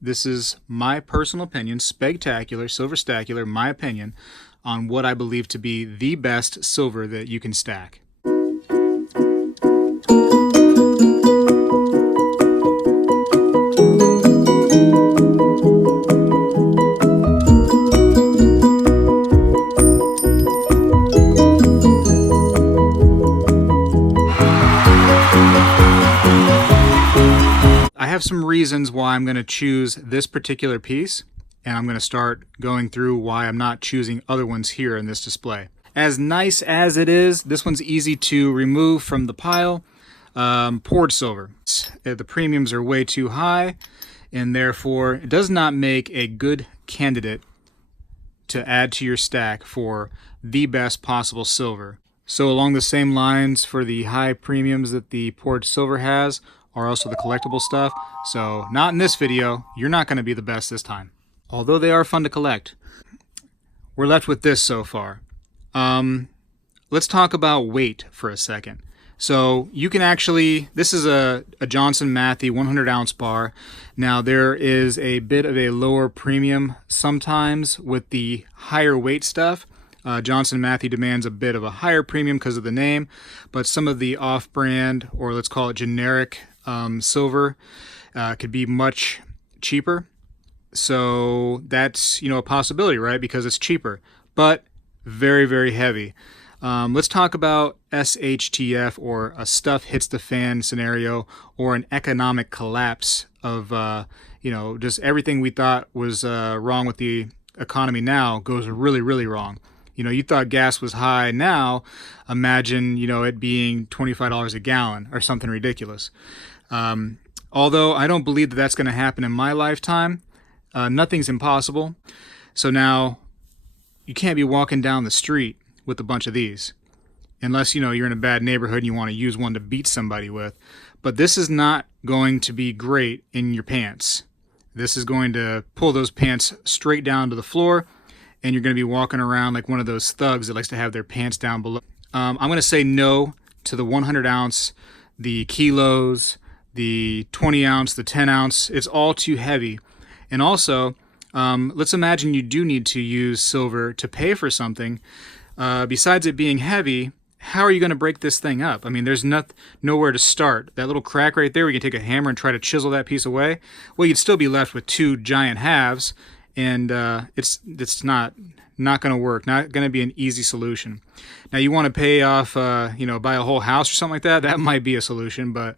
This is my personal opinion, Spegtacular, Silverstacular, my opinion on what I believe to be the best silver that you can stack. I have some reasons why I'm going to choose this particular piece, and I'm going to start going through why I'm not choosing other ones here in this display. As nice as it is, this one's easy to remove from the pile. Poured silver. The premiums are way too high, and therefore it does not make a good candidate to add to your stack for the best possible silver. So along the same lines, for the high premiums that the poured silver has, are also the collectible stuff. So not in this video, you're not going to be the best this time. Although they are fun to collect. We're left with this so far. Let's talk about weight for a second. So you can actually, this is a Johnson Matthey 100 ounce bar. Now there is a bit of a lower premium sometimes with the higher weight stuff. Johnson Matthey demands a bit of a higher premium because of the name, but some of the off-brand, or let's call it generic silver, could be much cheaper. So that's, a possibility, right? Because it's cheaper, but very, very heavy. Let's talk about SHTF, or a stuff hits the fan scenario, or an economic collapse of, just everything we thought was wrong with the economy now goes really, really wrong. You thought gas was high. Now imagine, it being $25 a gallon or something ridiculous. Although I don't believe that that's going to happen in my lifetime. Nothing's impossible. So now you can't be walking down the street with a bunch of these unless, you're in a bad neighborhood and you want to use one to beat somebody with. But this is not going to be great in your pants. This is going to pull those pants straight down to the floor, and you're going to be walking around like one of those thugs that likes to have their pants down below. I'm going to say no to the 100 ounce, the kilos, the 20 ounce, the 10 ounce. It's all too heavy. And also, let's imagine you do need to use silver to pay for something. Besides it being heavy, how are you going to break this thing up? I mean, there's nowhere to start. That little crack right there, we can take a hammer and try to chisel that piece away. Well, you'd still be left with two giant halves, and it's not going to work. Not going to be an easy solution. Now, you want to pay off, buy a whole house or something like that. That might be a solution, but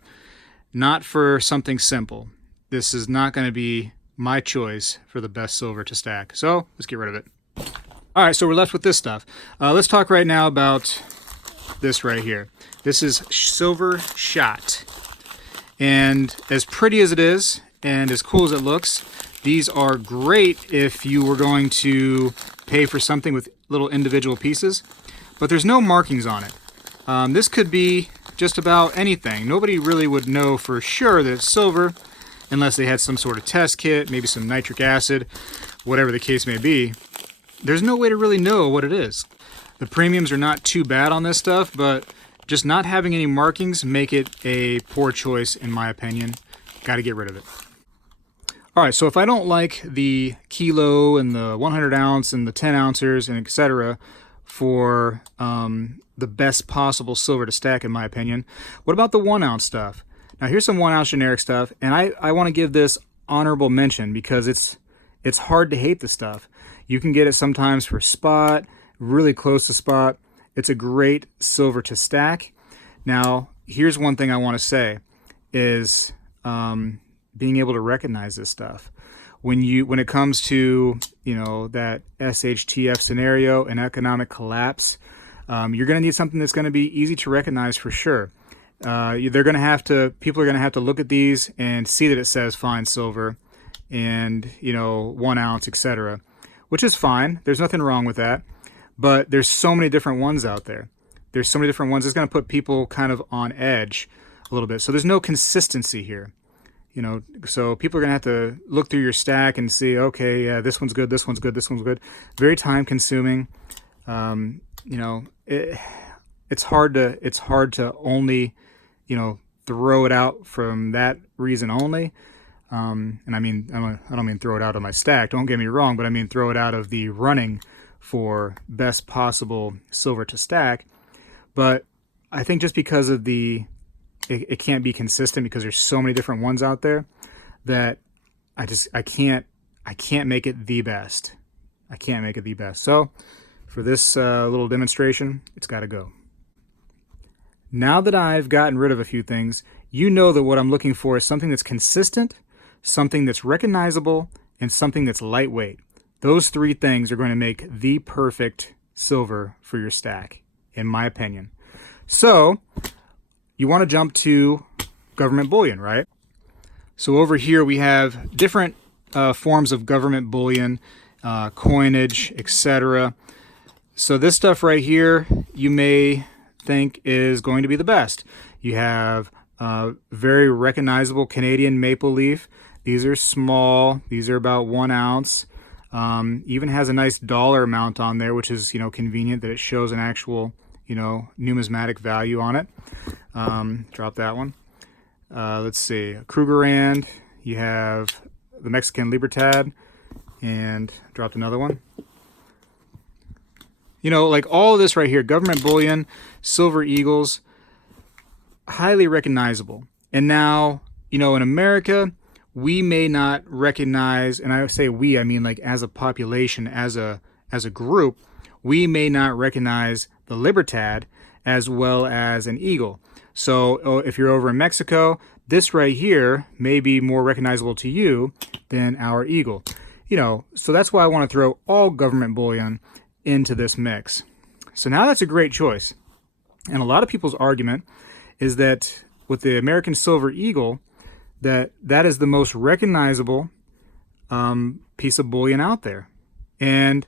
not for something simple. This is not going to be my choice for the best silver to stack. So let's get rid of it. All right, so we're left with this stuff. Let's talk right now about this right here. This is Silver Shot. And as pretty as it is, and as cool as it looks, these are great if you were going to pay for something with little individual pieces, but there's no markings on it. This could be just about anything. Nobody really would know for sure that it's silver unless they had some sort of test kit, maybe some nitric acid, whatever the case may be. There's no way to really know what it is. The premiums are not too bad on this stuff, but just not having any markings make it a poor choice in my opinion. Got to get rid of it. All right, so if I don't like the kilo and the 100 ounce and the 10 ounces and etc. for the best possible silver to stack in my opinion, what about the 1 ounce stuff? Now here's some 1 ounce generic stuff, and I want to give this honorable mention because it's hard to hate this stuff. You can get it sometimes for spot, really close to spot. It's a great silver to stack. Now here's one thing I want to say is being able to recognize this stuff. When it comes to, that SHTF scenario, an economic collapse, you're going to need something that's going to be easy to recognize for sure. People are going to have to look at these and see that it says fine silver and, 1 ounce, etc., which is fine. There's nothing wrong with that. But there's so many different ones out there. There's so many different ones. It's going to put people kind of on edge a little bit. So there's no consistency here. So people are going to have to look through your stack and see, okay, yeah, this one's good, this one's good, this one's good. Very time consuming. It's hard to only, throw it out from that reason only. And I mean, I don't mean throw it out of my stack, don't get me wrong, but I mean throw it out of the running for best possible silver to stack. But I think just because of it can't be consistent because there's so many different ones out there that I can't make it the best. I can't make it the best. So for this little demonstration, it's got to go. Now that I've gotten rid of a few things, you know that what I'm looking for is something that's consistent, something that's recognizable, and something that's lightweight. Those three things are going to make the perfect silver for your stack, in my opinion. So you want to jump to government bullion, right? So over here we have different forms of government bullion, coinage, etc. So this stuff right here, you may think is going to be the best. You have very recognizable Canadian maple leaf. These are small. These are about 1 ounce. Even has a nice dollar amount on there, which is, convenient that it shows an actual, numismatic value on it. Drop that one. Let's see, Krugerrand. You have the Mexican Libertad, and dropped another one. Like all of this right here, government bullion, silver eagles, highly recognizable. And now, in America, we may not recognize, and I say we, I mean like as a population, as a group, we may not recognize the Libertad as well as an eagle. So if you're over in Mexico, this right here may be more recognizable to you than our eagle. So that's why I want to throw all government bullion into this mix. So now that's a great choice. And a lot of people's argument is that with the American Silver Eagle, that is the most recognizable piece of bullion out there. And,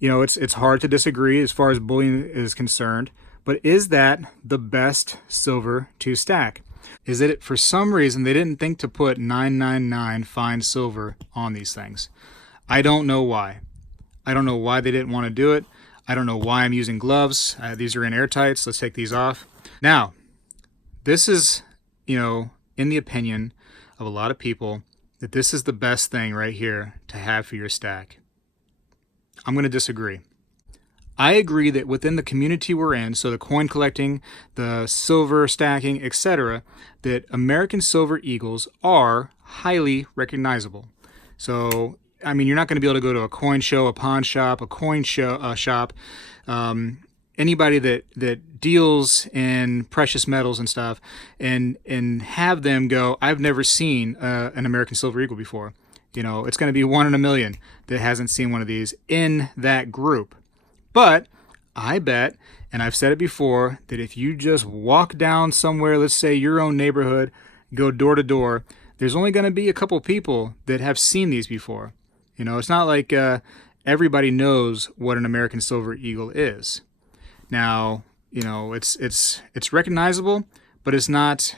it's hard to disagree as far as bullion is concerned, but is that the best silver to stack? Is it for some reason they didn't think to put 999 fine silver on these things? I don't know why. I don't know why they didn't want to do it. I don't know why I'm using gloves. These are in airtights. Let's take these off. Now, this is, in the opinion of a lot of people, that this is the best thing right here to have for your stack. I'm going to disagree. I agree that within the community we're in, so the coin collecting, the silver stacking, etc., that American Silver Eagles are highly recognizable. So you're not going to be able to go to a coin show, a pawn shop, a coin show, shop, anybody that deals in precious metals and stuff, and have them go, I've never seen an American Silver Eagle before. It's going to be 1 in a million that hasn't seen one of these in that group. But I bet, and I've said it before, that if you just walk down somewhere, let's say your own neighborhood, go door to door, there's only going to be a couple people that have seen these before. It's not like everybody knows what an American Silver Eagle is. Now, it's recognizable, but it's not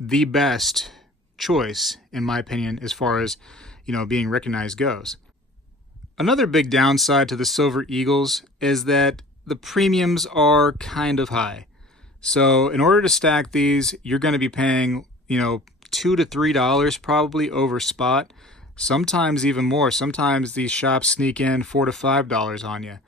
the best choice, in my opinion, as far as, being recognized goes. Another big downside to the Silver Eagles is that the premiums are kind of high. So in order to stack these, you're going to be paying, $2 to $3 probably over spot. Sometimes even more. Sometimes these shops sneak in $4 to $5 on you.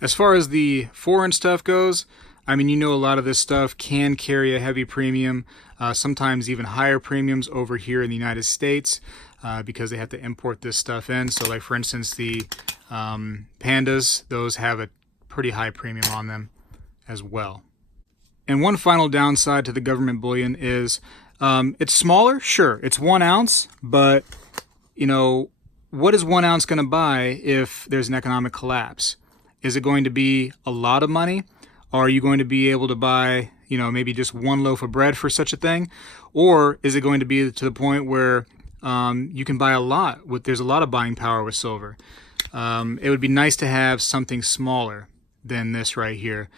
As far as the foreign stuff goes, a lot of this stuff can carry a heavy premium, sometimes even higher premiums over here in the United States because they have to import this stuff in. So like for instance, the pandas, those have a pretty high premium on them as well. And one final downside to the government bullion is it's smaller, sure, it's 1 ounce, but what is 1 ounce going to buy if there's an economic collapse? Is it going to be a lot of money? Or are you going to be able to buy, maybe just 1 loaf of bread for such a thing? Or is it going to be to the point where you can buy a lot? There's a lot of buying power with silver. It would be nice to have something smaller than this right here,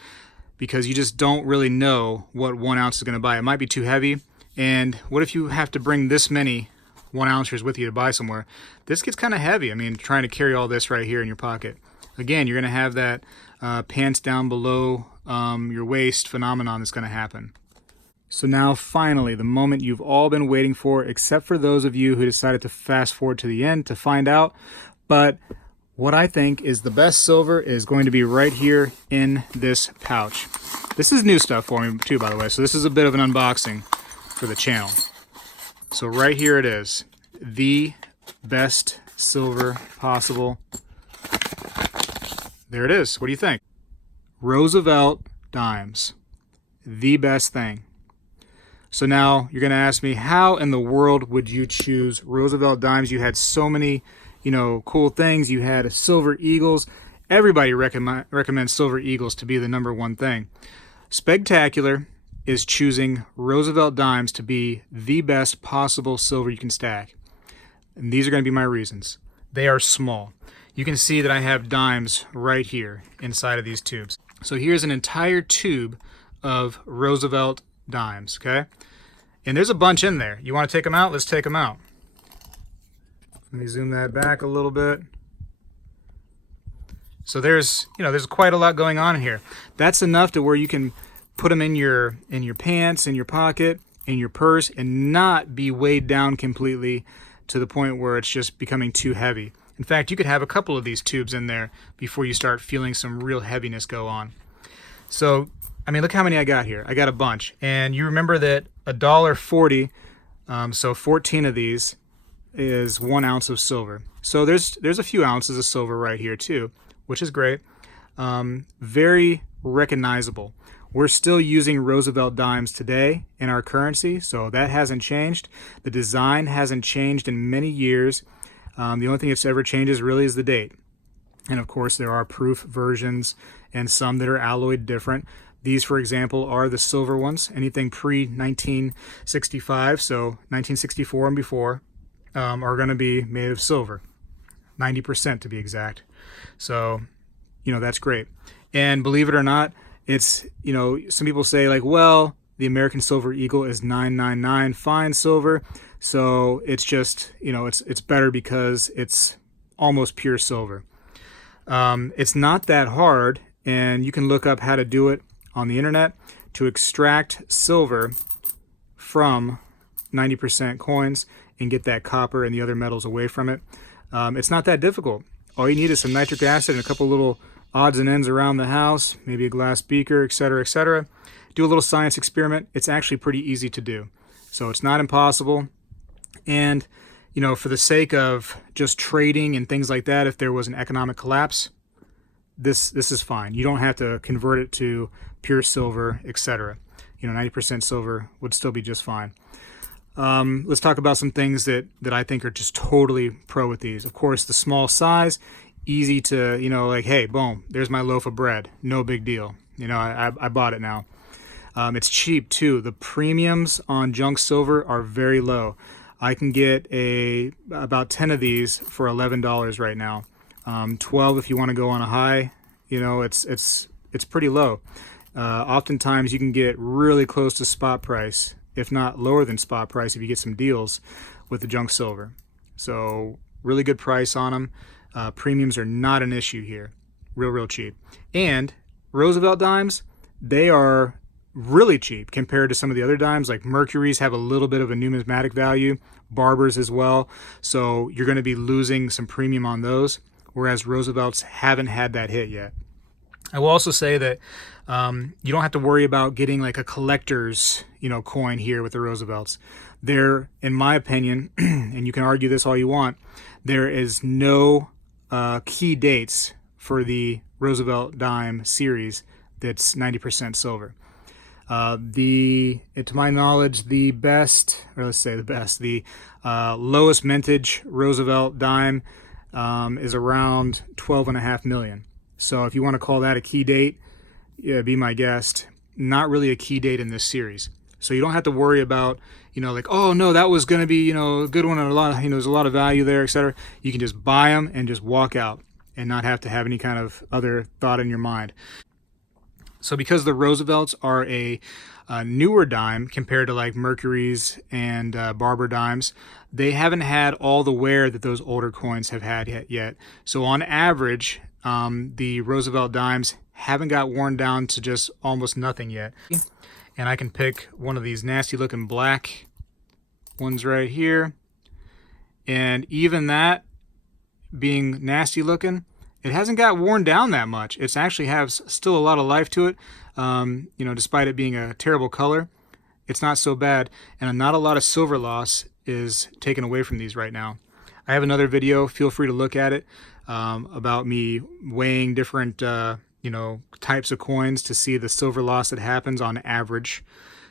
because you just don't really know what 1 ounce is going to buy. It might be too heavy. And what if you have to bring this many 1 ounces with you to buy somewhere? This gets kind of heavy. Trying to carry all this right here in your pocket. Again, you're going to have that pants down below your waist phenomenon that's going to happen. So now finally, the moment you've all been waiting for, except for those of you who decided to fast forward to the end to find out. But what I think is the best silver is going to be right here in this pouch. This is new stuff for me too, by the way, so this is a bit of an unboxing for the channel. So right here it is, the best silver possible. There it is. What do you think? Roosevelt dimes, the best thing. So now you're going to ask me, how in the world would you choose Roosevelt dimes? You had so many, cool things. You had silver eagles. Everybody recommends silver eagles to be the #1 thing. Spegtacular is choosing Roosevelt dimes to be the best possible silver you can stack. And these are going to be my reasons. They are small. You can see that I have dimes right here inside of these tubes. So here's an entire tube of Roosevelt dimes, okay? And there's a bunch in there. You want to take them out? Let's take them out. Let me zoom that back a little bit. So there's quite a lot going on here. That's enough to where you can put them in your pants, in your pocket, in your purse, and not be weighed down completely to the point where it's just becoming too heavy. In fact, you could have a couple of these tubes in there before you start feeling some real heaviness go on. So, look how many I got here. I got a bunch. And you remember that $1.40, so 14 of these, is 1 ounce of silver. So there's a few ounces of silver right here too, which is great. Very recognizable. We're still using Roosevelt dimes today in our currency, so that hasn't changed. The design hasn't changed in many years. The only thing that's ever changes really is the date. And of course there are proof versions and some that are alloyed different. These, for example, are the silver ones. Anything pre-1965, so 1964 and before, are going to be made of silver. 90% to be exact. So, that's great. And believe it or not, it's, some people say like, well, the American Silver Eagle is 999 fine silver. So it's just, it's better because it's almost pure silver. It's not that hard, and you can look up how to do it on the internet to extract silver from 90% coins and get that copper and the other metals away from it. It's not that difficult. All you need is some nitric acid and a couple little odds and ends around the house, maybe a glass beaker, etc., etc. Do a little science experiment. It's actually pretty easy to do. So it's not impossible. And, for the sake of just trading and things like that, if there was an economic collapse, this is fine. You don't have to convert it to pure silver, etc. 90% silver would still be just fine. Let's talk about some things that I think are just totally pro with these. Of course, the small size, easy to, like, hey, boom, there's my loaf of bread. No big deal. I bought it now. It's cheap too. The premiums on junk silver are very low. I can get about 10 of these for $11 right now. 12 if you want to go on a high. It's pretty low. Oftentimes you can get really close to spot price, if not lower than spot price if you get some deals with the junk silver. So really good price on them. Premiums are not an issue here. Real cheap. And Roosevelt dimes, they are really cheap compared to some of the other dimes. Like Mercury's have a little bit of a numismatic value, Barbers as well, so you're going to be losing some premium on those, whereas Roosevelts haven't had that hit yet. I will also say that you don't have to worry about getting like a collector's coin here with the Roosevelts. There, in my opinion, and you can argue this all you want, there is no key dates for the Roosevelt dime series that's 90% silver. To my knowledge, the lowest mintage Roosevelt dime is around 12.5 million. So if you want to call that a key date, yeah, be my guest. Not really a key date in this series. So you don't have to worry about, like, oh no, that was going to be, a good one and there's a lot of value there, etc. You can just buy them and just walk out and not have to have any kind of other thought in your mind. So because the Roosevelts are a newer dime compared to like Mercury's and Barber dimes, they haven't had all the wear that those older coins have had yet. So on average, the Roosevelt dimes haven't got worn down to just almost nothing yet. and I can pick one of these nasty looking black ones right here. And even that being nasty looking, it hasn't got worn down that much. It's actually has still a lot of life to it. You know, despite it being a terrible color, it's not so bad, and not a lot of silver loss is taken away from these right now. I have another video, feel free to look at it, about me weighing different you know, types of coins to see the silver loss that happens on average.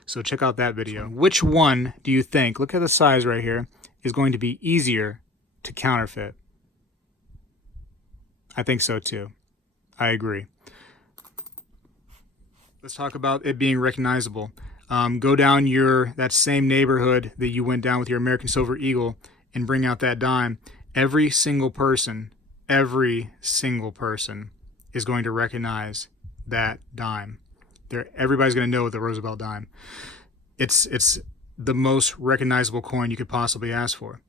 So check out that video. Which one do you think, look at the size right here, is going to be easier to counterfeit? I think so too. I agree. Let's talk about it being recognizable. Go down that same neighborhood that you went down with your American Silver Eagle and bring out that dime. Every single person is going to recognize that dime. Everybody's going to know the Roosevelt dime. It's the most recognizable coin you could possibly ask for,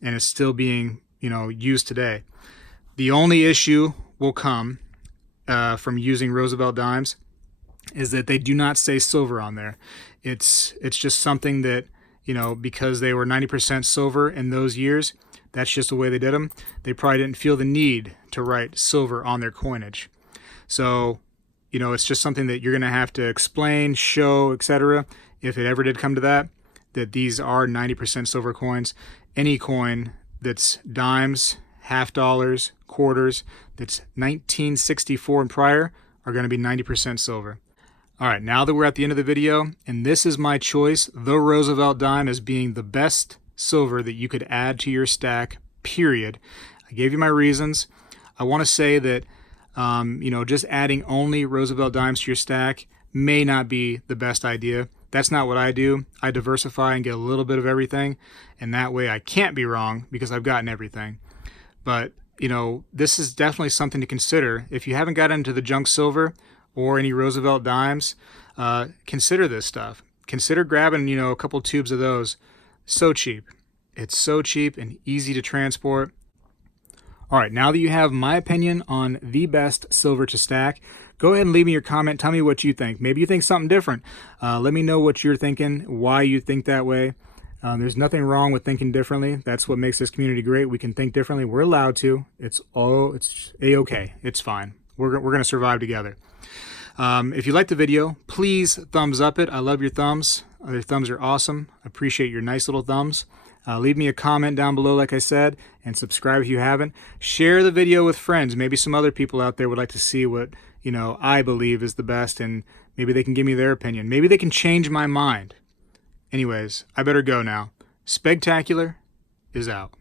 and it's still being, you know, used today. The only issue will come from using Roosevelt dimes is that they do not say silver on there. It's just something that, you know, because they were 90% silver in those years, that's just the way they did them. They probably didn't feel the need to write silver on their coinage. So, you know, it's just something that you're going to have to explain, show, etc. if it ever did come to that these are 90% silver coins. Any coin that's dimes, half dollars, quarters, that's 1964 and prior are going to be 90% silver. All right, now that we're at the end of the video, and this is my choice, the Roosevelt dime as being the best silver that you could add to your stack, period. I gave you my reasons. I want to say that, you know, just adding only Roosevelt dimes to your stack may not be the best idea. That's not what I do. I diversify and get a little bit of everything, and that way I can't be wrong because I've gotten everything. But, you know, this is definitely something to consider. If you haven't got into the junk silver or any Roosevelt dimes, consider this stuff. Consider grabbing, you know, a couple tubes of those. So cheap. It's so cheap and easy to transport. All right, now that you have my opinion on the best silver to stack, go ahead and leave me your comment. Tell me what you think. Maybe you think something different. Let me know what you're thinking, why you think that way. There's nothing wrong with thinking differently. That's what makes this community great. We can think differently. We're allowed to. It's A-okay. It's fine. We're going to survive together. If you liked the video, please thumbs up it. I love your thumbs. Your thumbs are awesome. I appreciate your nice little thumbs. Leave me a comment down below, like I said, and subscribe if you haven't. Share the video with friends. Maybe some other people out there would like to see what, you know, I believe is the best, and maybe they can give me their opinion. Maybe they can change my mind. Anyways, I better go now. Spegtacular is out.